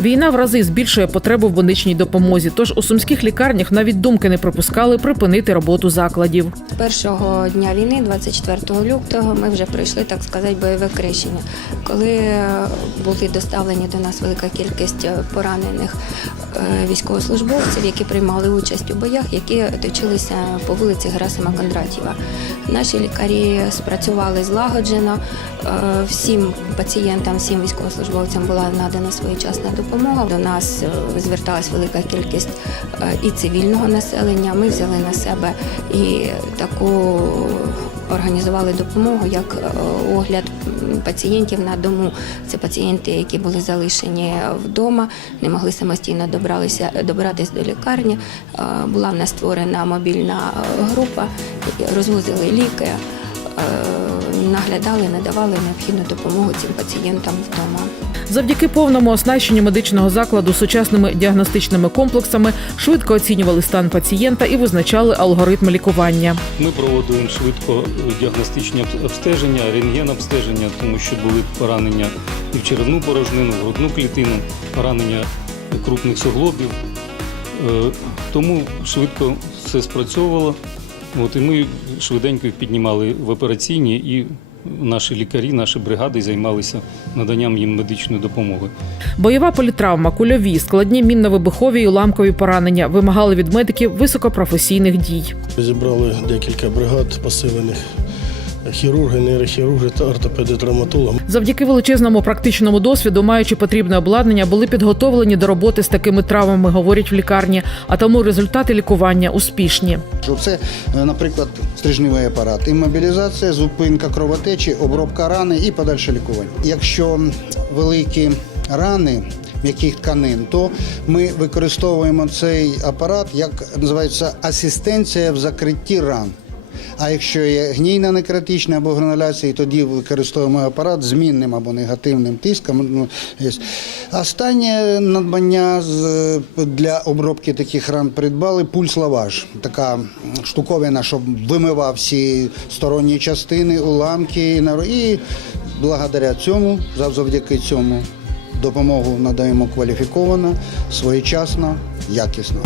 Війна в рази збільшує потребу в медичній допомозі. Тож у сумських лікарнях навіть думки не припускали припинити роботу закладів. Першого дня війни, 24 лютого, ми вже пройшли, так сказати, бойове крещення. Коли е, були доставлені до нас велика кількість е, поранених е, військовослужбовців, які приймали участь у боях, які точилися по вулиці Герасима Кондратєва. Наші лікарі спрацювали злагоджено. Всім пацієнтам, всім військовослужбовцям була надана своєчасна допомога. До нас зверталась велика кількість і цивільного населення. Ми взяли на себе і таку організували допомогу, як е, огляд пацієнтів на дому. Це пацієнти, які були залишені вдома, не могли самостійно добралися добиратись до лікарні. Е, Була в нас створена мобільна е, група, розвозили ліки. Е, Наглядали, надавали необхідну допомогу цим пацієнтам вдома. Завдяки повному оснащенню медичного закладу сучасними діагностичними комплексами швидко оцінювали стан пацієнта і визначали алгоритм лікування. Ми проводимо швидко діагностичні обстеження, рентген-обстеження, тому що були поранення і в черевну порожнину, в грудну клітину, поранення крупних суглобів. Е, Тому швидко все спрацьовувало. От, і ми швиденько їх піднімали в операційні, і наші лікарі, наші бригади займалися наданням їм медичної допомоги. Бойова політравма, кульові, складні мінно-вибухові і уламкові поранення вимагали від медиків високопрофесійних дій. Зібрали декілька бригад посилених хірурги, нейрохірурги та ортопеди травматологи. Завдяки величезному практичному досвіду, маючи потрібне обладнання, були підготовлені до роботи з такими травмами, говорять в лікарні. А тому результати лікування успішні. Це, е, наприклад, стрижневий апарат, іммобілізація, зупинка кровотечі, обробка рани і подальше лікування. Якщо великі рани м'яких тканин, то ми використовуємо цей апарат як називається асистенція в закритті ран. А якщо є гнійна некротична або грануляція, тоді використовуємо апарат змінним або негативним тиском. Ну. Останнє надбання для обробки таких ран придбали пульс лаваж. Така штуковина, щоб вимивав всі сторонні частини, уламки. І благодаря цьому, завдяки цьому, допомогу надаємо кваліфіковано, своєчасно, якісно.